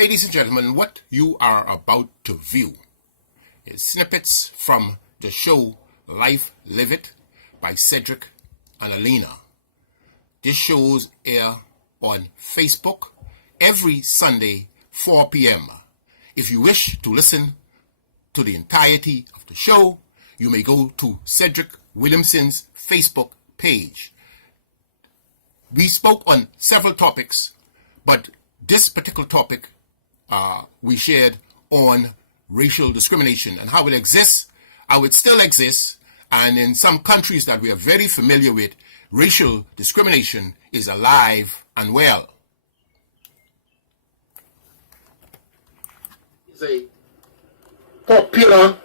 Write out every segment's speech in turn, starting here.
Ladies and gentlemen, what you are about to view is snippets from the show Life Live It by Cedric and Alina. This shows air on Facebook every Sunday, 4 p.m. If you wish to listen to the entirety of the show, you may go to Cedric Williamson's Facebook page. We spoke on several topics, but this particular topic we shared on racial discrimination and how it exists, how it still exists, and in some countries that we are very familiar with, racial discrimination is alive and well. It's a popular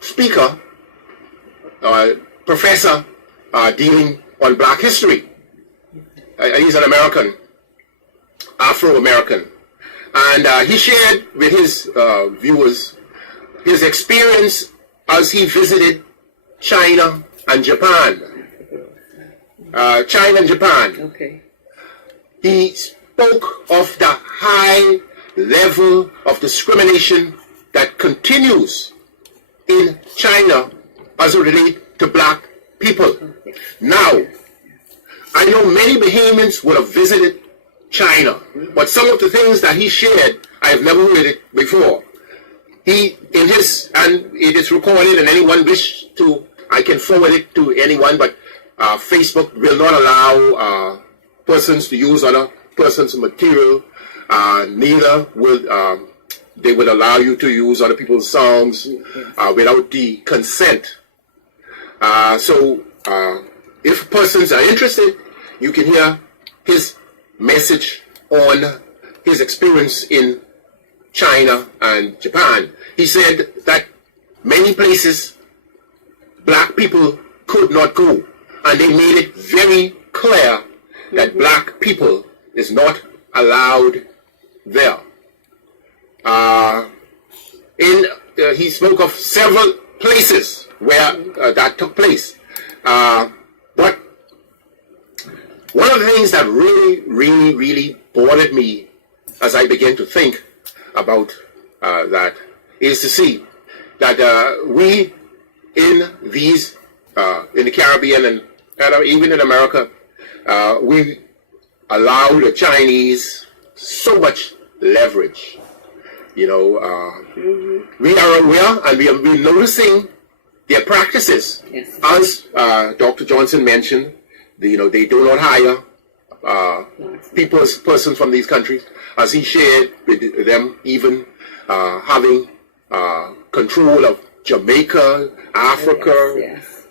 speaker, professor dealing on black history. He's an American, Afro-American. And he shared with his viewers his experience as he visited China and Japan. China and Japan. Okay. He spoke of the high level of discrimination that continues in China as it relates to black people. Now, I know many Bahamians would have visited China, but some of the things that he shared, I have never heard it before. And it is recorded, and anyone wish to, I can forward it to anyone, but Facebook will not allow persons to use other persons' material. Neither will they would allow you to use other people's songs without the consent. So if persons are interested, you can hear his message on his experience in China and Japan. He said that many places black people could not go, and they made it very clear that black people is not allowed there. He spoke of several places where that took place. But one of the things that really bothered me as I began to think about that is to see that we in the Caribbean and even in America, we allow the Chinese so much leverage. You know, we are aware and we are noticing their practices. Yes. As Dr. Johnson mentioned, they do not hire persons from these countries, as he shared with them, even having control of Jamaica, Africa. Yes.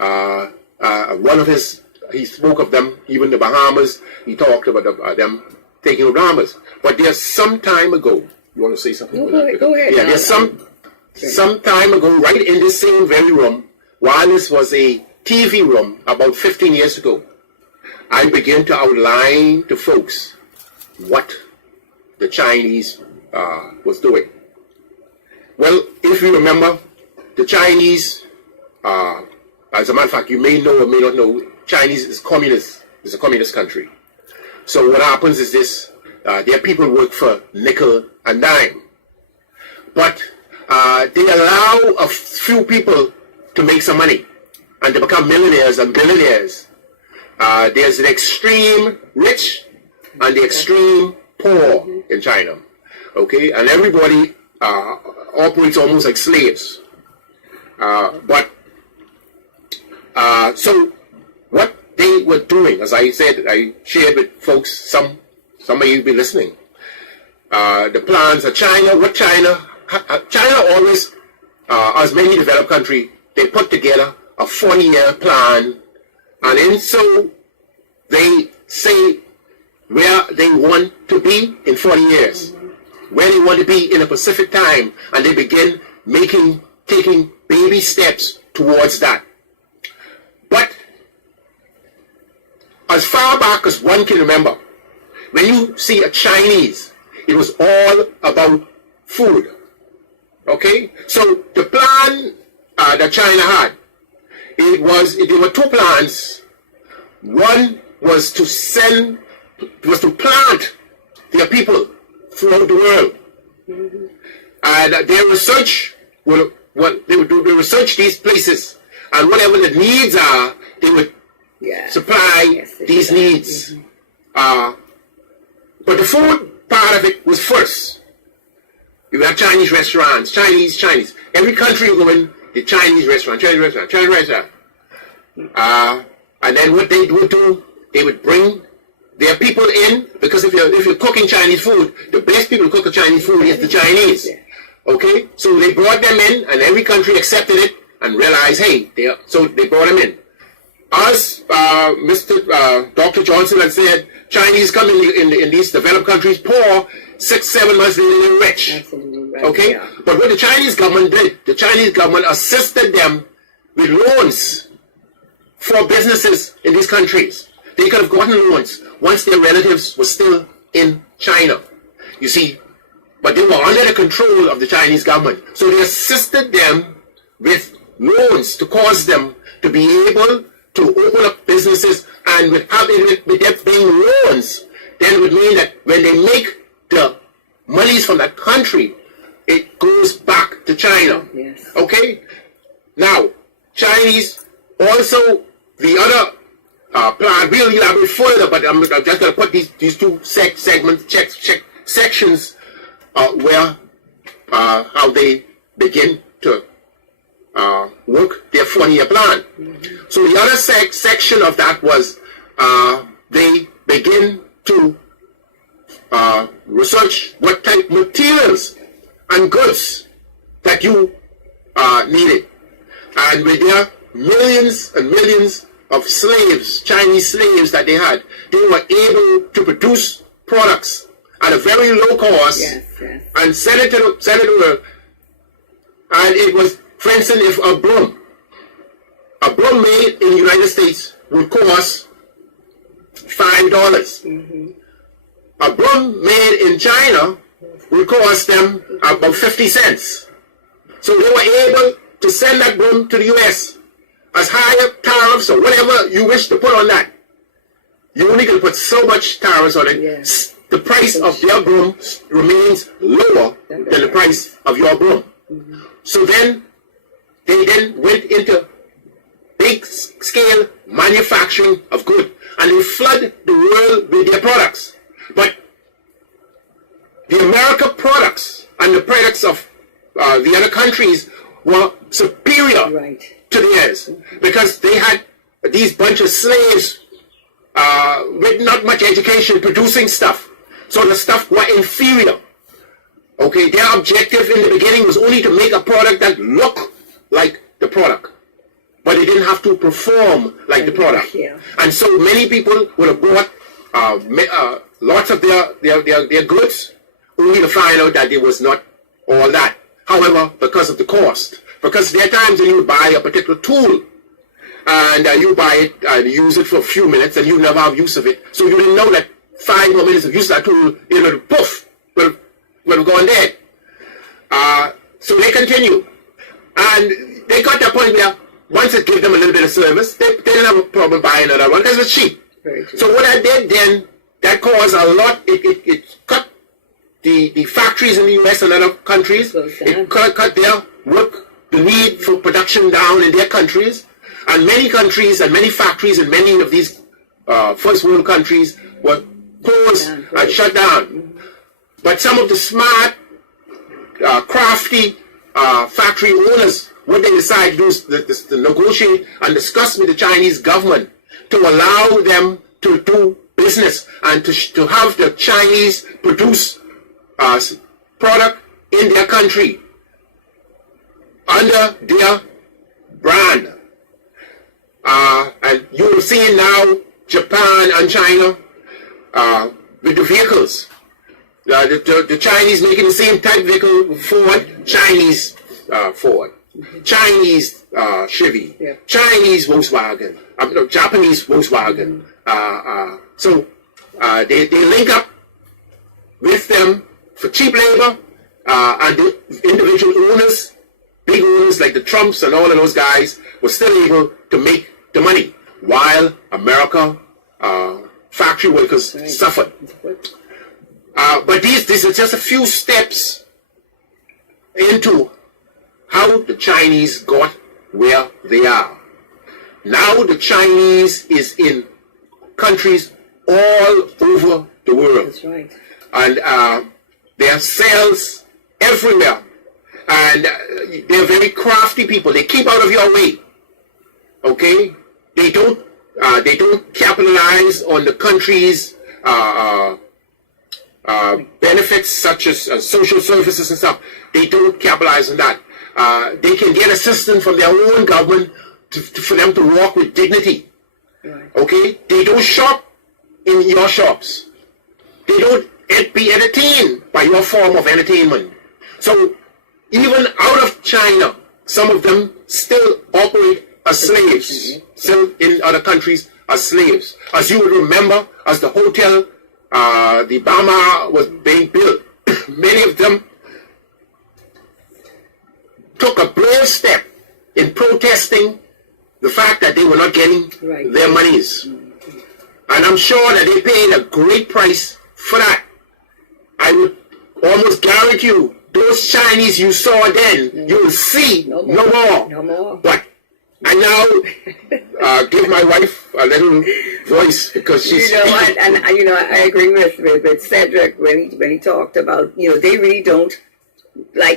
He spoke of them, even the Bahamas. He talked about them taking the Bahamas. But there's some time ago, you want to say something? No, go ahead. Yeah, there's some time ago, right in this same very room, while this was a TV room about 15 years ago, I began to outline to folks what the Chinese was doing. Well, if you remember, the Chinese, as a matter of fact, you may know or may not know, Chinese is communist. It's a communist country. So what happens is this, their people work for nickel and dime. But they allow a few people to make some money and to become millionaires and billionaires. There's the extreme rich and the extreme poor in China. Okay, and everybody operates almost like slaves. So what they were doing, as I said, I shared with folks, some of you be listening. The plans of China, China always, as many developed countries, they put together a 40-year plan, and then so they say where they want to be in 40 years, where they want to be in a Pacific time, and they begin taking baby steps towards that. But as far back as one can remember, when you see a Chinese, it was all about food. Okay? So the plan that China had, there were two plans. One was to plant their people throughout the world. And their research they would do, they research these places, and whatever the needs are, they would supply these needs. But the food part of it was first. You have Chinese restaurants, Chinese. Every country you go in, the Chinese restaurant. And then what they would do, they would bring their people in, because if you're cooking Chinese food, the best people to cook the Chinese food is the Chinese. Okay? So they brought them in, and every country accepted it and realized, hey, so they brought them in. As Dr. Johnson had said, Chinese come in these developed countries poor, 6-7 months later they're rich. Absolutely right. Okay? Yeah. But what the Chinese government did, the Chinese government assisted them with loans for businesses in these countries. They could have gotten loans once their relatives were still in China. You see, but they were under the control of the Chinese government. So they assisted them with loans to cause them to be able to open up businesses, and with them being loans, then it would mean that when they make the monies from that country, it goes back to China. Yes. Okay? Now, Chinese also, the other plan, we'll elaborate further, but I'm just going to put these two sections where how they begin to work their 40-year plan. So the other section of that was they begin to research what type of materials and goods that you needed. And with their millions and millions of slaves, Chinese slaves that they had, they were able to produce products at a very low cost and sell it to the world. And it was, for instance, if a broom made in the United States would cost $5. A broom made in China would cost them about 50 cents. So they were able to send that broom to the U.S. as higher tariffs or whatever you wish to put on that. You only can put so much tariffs on it. Yes. The price of their broom remains lower than the price of your broom. So then they then went into big scale manufacturing of goods, and they flood the world with their products. But the American products and the products of the other countries were superior to theirs, because they had these bunch of slaves with not much education producing stuff. So the stuff were inferior. Okay, their objective in the beginning was only to make a product that looked like the product, but it didn't have to perform like the product. And so many people would have bought lots of their goods, only to find out that it was not all that. However, because of the cost, because there are times when you buy a particular tool, and you buy it and use it for a few minutes, and you never have use of it, so you didn't know that 5 more minutes of use of that tool, poof, will have gone dead. So they continue, and they got to a point where once it gave them a little bit of service, they didn't have a problem buying another one because it's cheap. So what I did then, that caused a lot. It cut the factories in the U.S. and other countries. It cut their work, the need for production down in their countries, and many countries and many factories in many of these first world countries were closed and shut down. But some of the smart, crafty factory owners, what they decided to do is to negotiate and discuss with the Chinese government to allow them to do business and to have the Chinese produce product in their country under their brand. And you're seeing now Japan and China with the vehicles. The Chinese making the same type vehicle, Ford, Chinese Ford, Chinese Chevy, Chinese Volkswagen, Japanese Volkswagen. So they link up with them for cheap labor, and the individual owners, big owners like the Trumps and all of those guys, were still able to make the money, while America factory workers suffered. But these are just a few steps into how the Chinese got where they are. Now the Chinese is in countries all over the world. That's right. And there are cells everywhere. And they're very crafty people. They keep out of your way. Okay? They don't capitalize on the country's benefits such as social services and stuff. They don't capitalize on that. They can get assistance from their own government for them to walk with dignity. Right. Okay? They don't shop in your shops. They don't be entertained by your form of entertainment. So, even out of China, some of them still operate as slaves. Still in other countries as slaves. As you will remember, as the hotel, the Bama was being built, many of them took a brave step in protesting the fact that they were not getting their monies. And I'm sure that they paid a great price for that. I would almost guarantee you, those Chinese you saw then, you will see no more. No more. But I now give my wife a little voice because she's... You know what, and I agree with Cedric when he talked about, they really don't,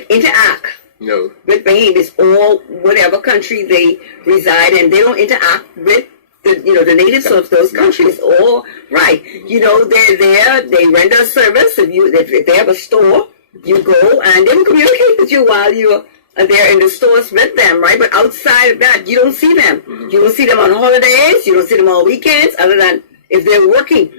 interact. No. With Bahamians or whatever country they reside in. They don't interact with the natives of those countries. Or they're there, they render service. If they have a store, you go and they will communicate with you while you're there in the stores with them, right? But outside of that, you don't see them. Mm-hmm. You don't see them on holidays. You don't see them on weekends, other than if they're working.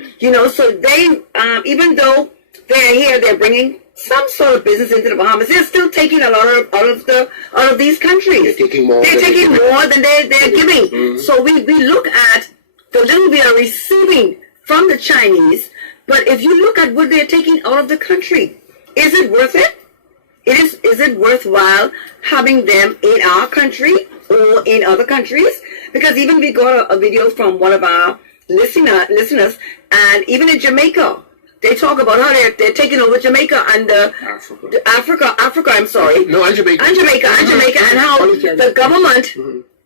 So they, even though they're here, they're bringing some sort of business into the Bahamas. They're still taking a lot out of these countries. They're taking more. They're taking more than they're giving. Mm-hmm. So we look at the little we are receiving from the Chinese, but if you look at what they're taking out of the country, is it worth it? Is it worthwhile having them in our country or in other countries? Because even we got a video from one of our listeners, and even in Jamaica, they talk about how they're taking over Jamaica and Africa. I'm sorry. No, and Jamaica. And how the government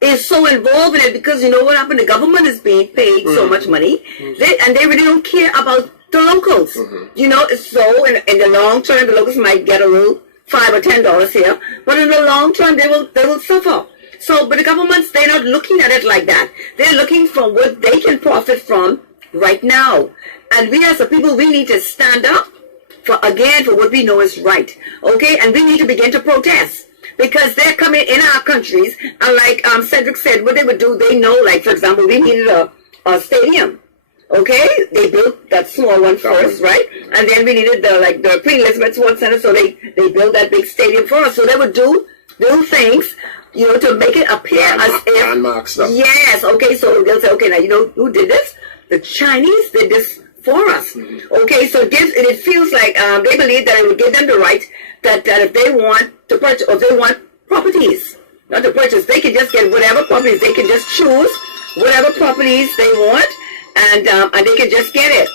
is so involved in it because you know what happened? The government is being paid so much money, and they really don't care about the locals. So in the long term, the locals might get a little $5 or $10 here, but in the long term, they will suffer. So, but the governments, they're not looking at it like that. They're looking for what they can profit from right now. And we as a people, we need to stand up for what we know is right. Okay? And we need to begin to protest. Because they're coming in our countries, and like Cedric said, what they would do, they know, like, for example, we needed a stadium. Okay? They built that small one first, right? And then we needed the Queen Elizabeth Sports Center, so they built that big stadium for us. So they would do little things, to make it appear as if... Landmark stuff. Yes, okay, so they'll say, okay, now, who did this? The Chinese did this for us. Mm-hmm. Okay, so it feels like they believe that it would give them the right that if they want to purchase, or if they want properties, not to purchase, they can just get whatever properties, they can just choose whatever properties they want, and they can just get it.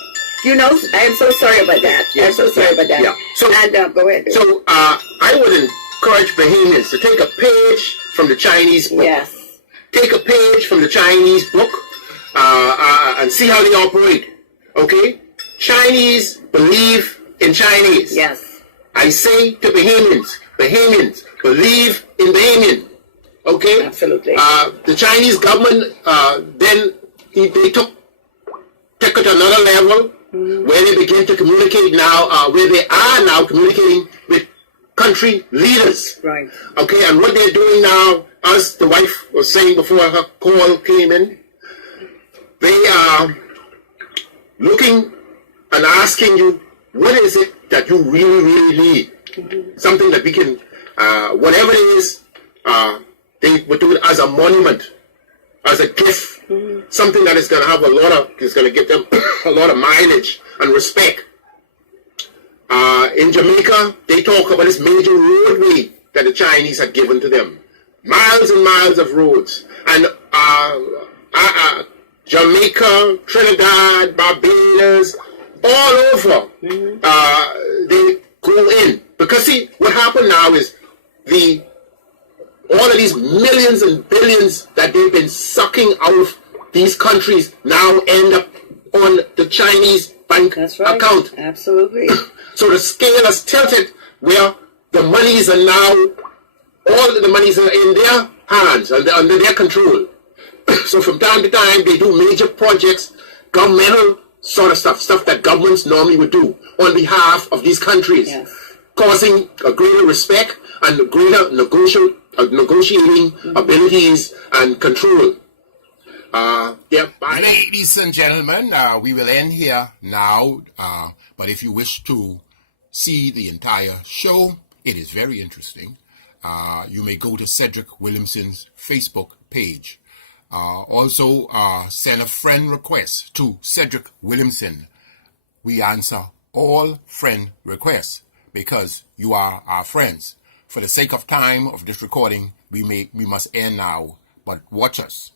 I am so sorry about that. I'm so sorry about that. Yeah. So, and go ahead. So, I would encourage Bahamians to take a page from the Chinese book. Yes. Take a page from the Chinese book and see how they operate. Okay? Chinese believe in Chinese. Yes. I say to Bahamians, believe in Bahamian. Okay? Absolutely. The Chinese government then they took it to another level where they begin to communicate now, where they are now communicating with country leaders. Right. Okay, and what they're doing now, as the wife was saying before her call came in, they are looking and asking you, what is it that you really, really need? Mm-hmm. Something that we can, whatever it is, they would do it as a monument, as a gift, something that is going to have is going to give them a lot of mileage and respect. In Jamaica, they talk about this major roadway that the Chinese have given to them. Miles and miles of roads. And Jamaica, Trinidad, Barbados, all over. They go in. Because see, what happened now is all of these millions and billions that they've been sucking out of these countries now end up on the Chinese bank account. Absolutely. So the scale has tilted where the monies are now, all of the monies are in their hands, under their control. So from time to time, they do major projects, governmental sort of stuff that governments normally would do on behalf of these countries, causing a greater respect and greater negotiating abilities and control. Ladies and gentlemen, we will end here now, but if you wish to see the entire show, it is very interesting. You may go to Cedric Williamson's Facebook page. Also, send a friend request to Cedric Williamson. We answer all friend requests because you are our friends. For the sake of time of this recording, we must end now, but watch us.